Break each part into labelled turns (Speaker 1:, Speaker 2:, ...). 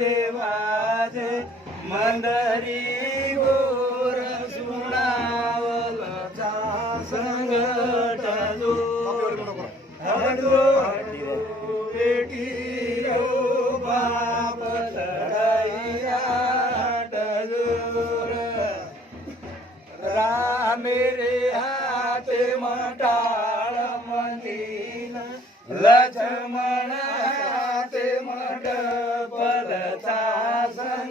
Speaker 1: देवाज
Speaker 2: मंदरी गोर सुनावलचा संगट जो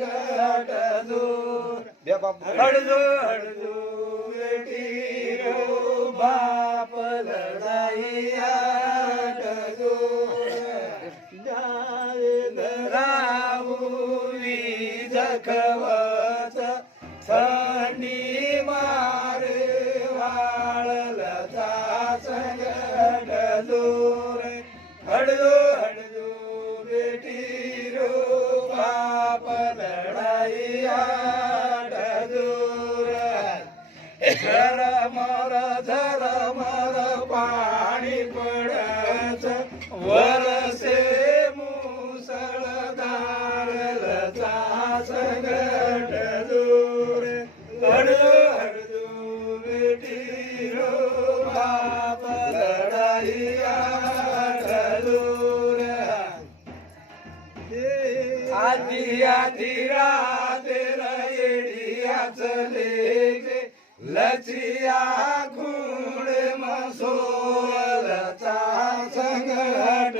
Speaker 2: घाटू हडजू हडजू बेटी रो बाप लढाईया. आधी आधी राधे रेडियाच लेखे लचिया घुड मसोलचा संघट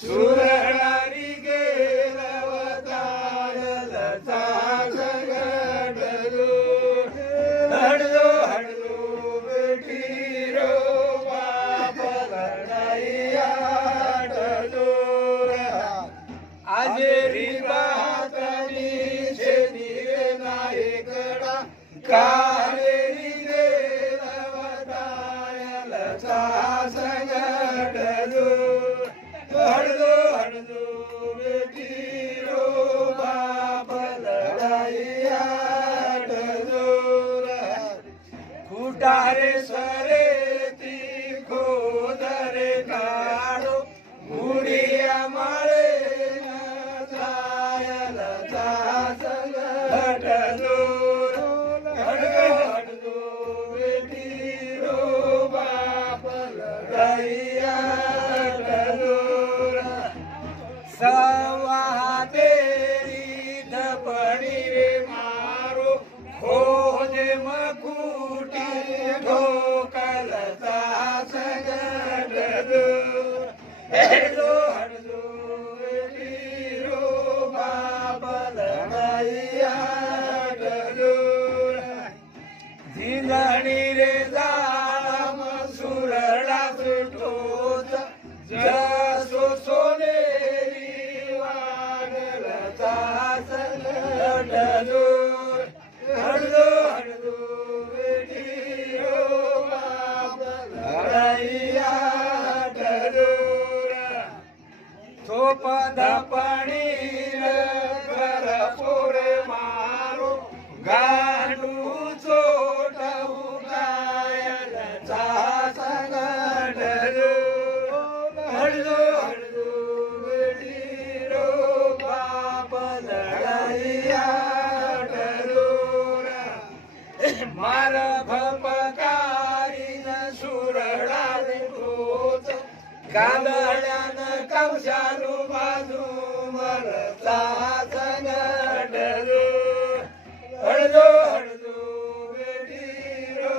Speaker 2: सुरणारी गेलवताल घडलो हडलो हडलो बेटी रो बापलो आजेरी पाहतली शेनी नायकडा का दारे सरे ती गोदरे काढो. मुडिया माळे जायला जासन हट दूर हट हट दूर धीरो बापल दैया हट Hello. कांदळ्यानं कवशालू बाजू मरचा संगट जो हळदो हळदो बेटी रो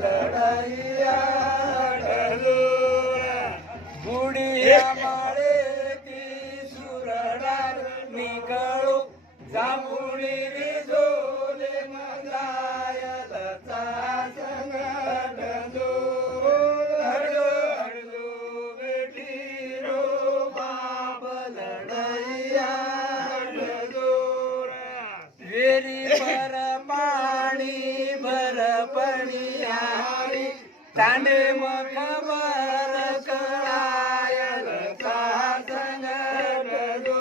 Speaker 2: लढाईया ढळो बुढी माळे ती सुरडार निकळू जांभुळी रिझोले मजायलचा तांडे मग बर कळायल का संगट जो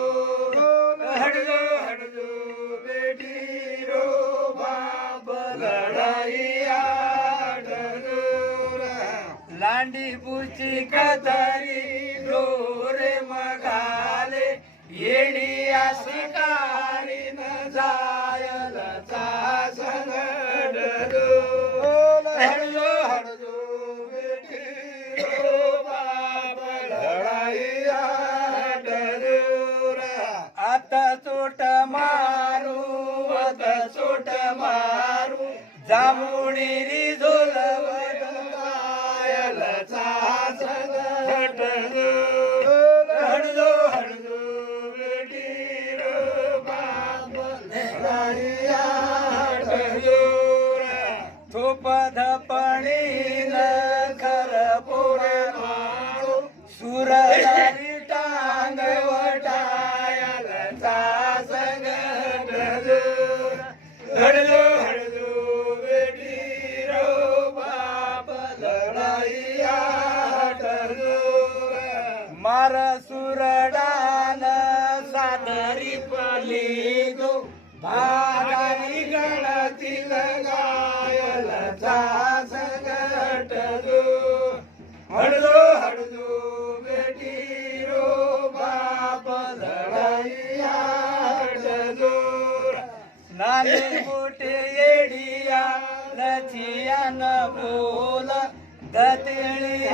Speaker 2: हडजो हडजो बेटी रो बाप लढाईया लांडी बुची कतरी डोरे मगाले येणी शिकारी न जायल चा संगड चोट मारू आता चोट मारू. जामुणी रिझोल वगायलचा संगट हळजो हळजो बेटी रो बाप लढाईया थोप धप मार सुरडान सादरी पली दो भागारी गणती गायलचा संगट जो हडलो हळदो बेटी रो बाप लढाईया जो नाले मोठे येडिया लचिया न बोल दतेळी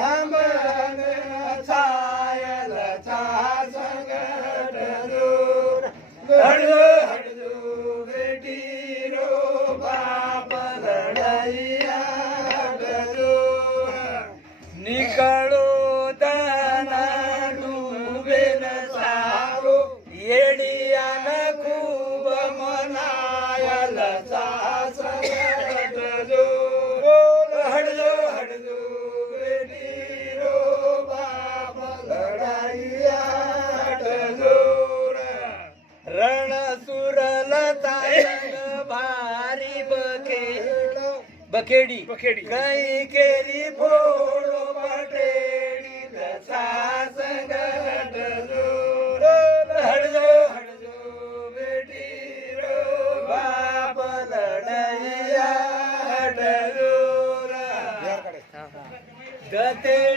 Speaker 2: बखेडी बखेडी काही केरी फोडो पटेडी लसा संगट जोर हळजो हळजो बेटी रो बाप लढाईया ढळोरा दतेडीले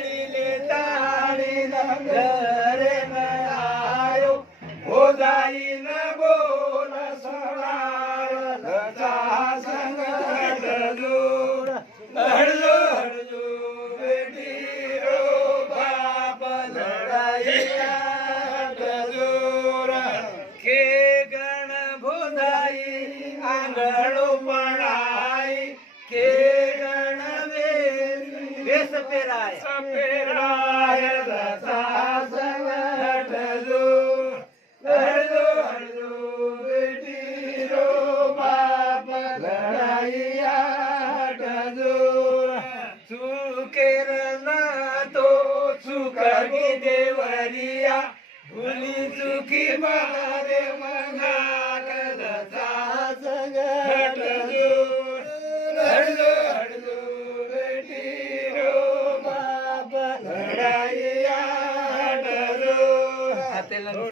Speaker 2: पेराय. पेराय दसा संगट जो. हळजो बेटी रो बाप लढाईया जो. चुकेर ना तो चुकगी देवरिया. भुली चुकी मारे मगा